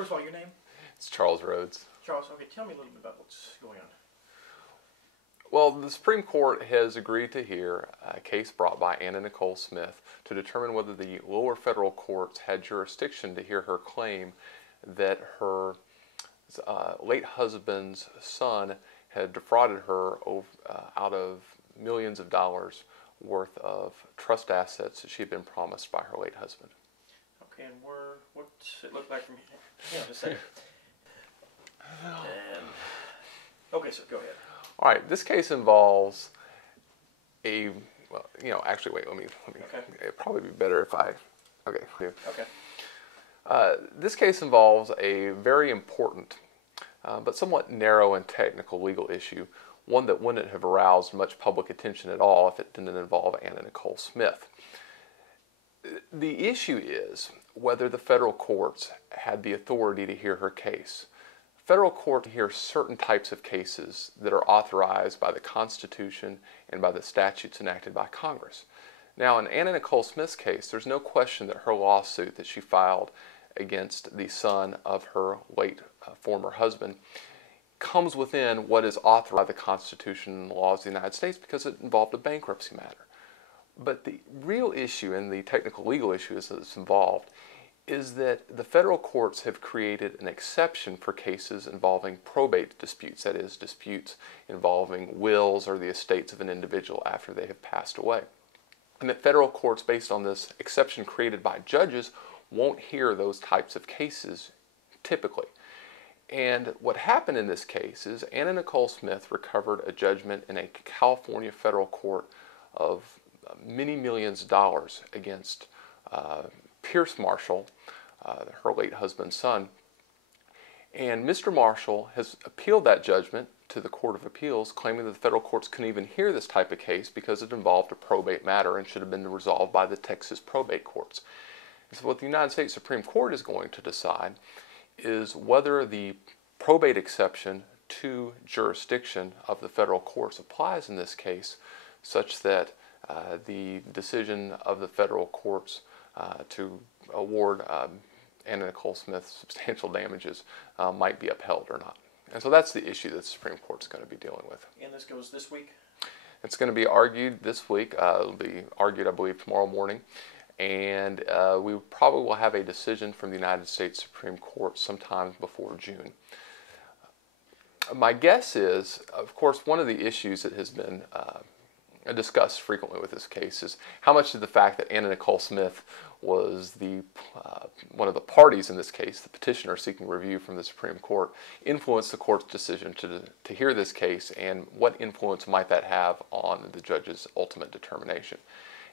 First of all, your name? It's Charles Rhodes. Charles, okay, tell me a little bit about what's going on. Well, the Supreme Court has agreed to hear a case brought by Anna Nicole Smith to determine whether the lower federal courts had jurisdiction to hear her claim that her late husband's son had defrauded her out of millions of dollars worth of trust assets that she had been promised by her late husband. Okay, and what's it look like from here? Yeah, just a second. And, okay, so go ahead. All right, this case involves actually, wait, let me. Okay. It'd probably be better if I, okay. Okay. This case involves a very important, but somewhat narrow and technical legal issue, one that wouldn't have aroused much public attention at all if it didn't involve Anna Nicole Smith. The issue is whether the federal courts had the authority to hear her case. Federal courts hear certain types of cases that are authorized by the Constitution and by the statutes enacted by Congress. Now, in Anna Nicole Smith's case, there's no question that her lawsuit that she filed against the son of her late former husband comes within what is authorized by the Constitution and the laws of the United States because it involved a bankruptcy matter. But the real issue and the technical legal issue that's involved is that the federal courts have created an exception for cases involving probate disputes, that is, disputes involving wills or the estates of an individual after they have passed away. And that federal courts, based on this exception created by judges, won't hear those types of cases typically. And what happened in this case is Anna Nicole Smith recovered a judgment in a California federal court of many millions of dollars against Pierce Marshall, her late husband's son. And Mr. Marshall has appealed that judgment to the Court of Appeals, claiming that the federal courts couldn't even hear this type of case because it involved a probate matter and should have been resolved by the Texas probate courts. And so what the United States Supreme Court is going to decide is whether the probate exception to jurisdiction of the federal courts applies in this case, such that the decision of the federal courts to award Anna Nicole Smith substantial damages might be upheld or not. And so that's the issue that the Supreme Court is going to be dealing with. And this goes this week? It's going to be argued this week. It'll be argued, I believe, tomorrow morning. And we probably will have a decision from the United States Supreme Court sometime before June. My guess is, of course, one of the issues that has been discussed frequently with this case is how much of the fact that Anna Nicole Smith was one of the parties in this case, the petitioner seeking review from the Supreme Court, influenced the court's decision to hear this case, and what influence might that have on the judge's ultimate determination.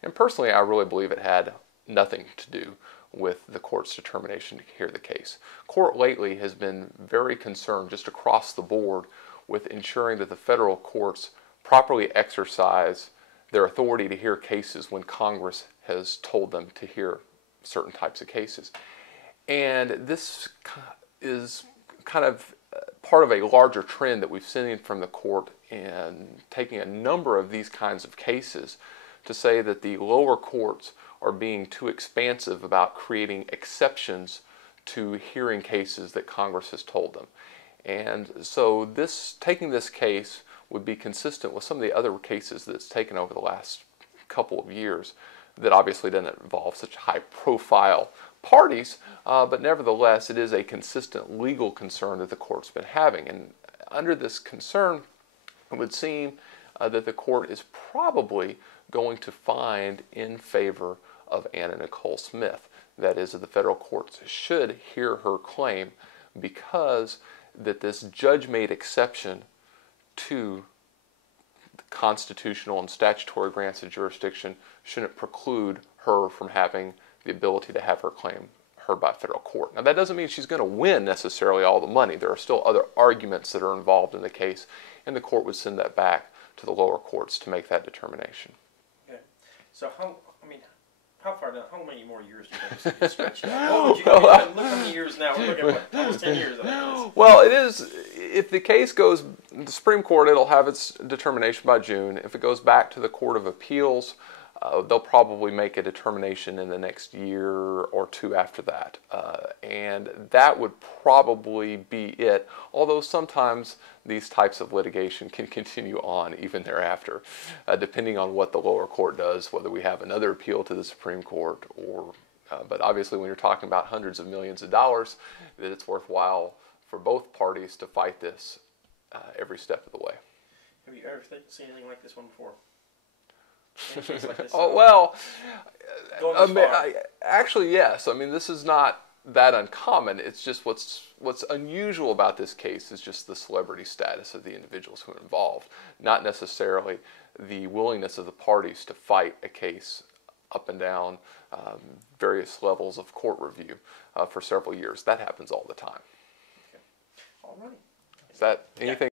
And personally, I really believe it had nothing to do with the court's determination to hear the case. Court lately has been very concerned just across the board with ensuring that the federal courts properly exercise their authority to hear cases when Congress has told them to hear certain types of cases. And this is kind of part of a larger trend that we've seen from the court in taking a number of these kinds of cases to say that the lower courts are being too expansive about creating exceptions to hearing cases that Congress has told them. And so taking this case would be consistent with some of the other cases that's taken over the last couple of years that obviously doesn't involve such high-profile parties, but nevertheless it is a consistent legal concern that the court's been having. And under this concern, it would seem that the court is probably going to find in favor of Anna Nicole Smith. That is, that the federal courts should hear her claim because that this judge-made exception to the constitutional and statutory grants of jurisdiction shouldn't preclude her from having the ability to have her claim heard by a federal court. Now, that doesn't mean she's going to win necessarily all the money. There are still other arguments that are involved in the case, and the court would send that back to the lower courts to make that determination. Okay. So how far down, how many more years do you think it's stretched out? Look how many years now. We're looking at almost 10 years. Well, it is, if the case goes, the Supreme Court, it'll have its determination by June. If it goes back to the Court of Appeals, they'll probably make a determination in the next year or two after that. And that would probably be it, although sometimes these types of litigation can continue on even thereafter, depending on what the lower court does, whether we have another appeal to the Supreme Court or but obviously when you're talking about hundreds of millions of dollars, that it's worthwhile for both parties to fight this every step of the way. Have you ever seen anything like this one before? Any case like this? Oh, well, Actually, yes. I mean, this is not that uncommon. It's just what's unusual about this case is just the celebrity status of the individuals who are involved, not necessarily the willingness of the parties to fight a case up and down various levels of court review for several years. That happens all the time. Okay. All right. Is that anything?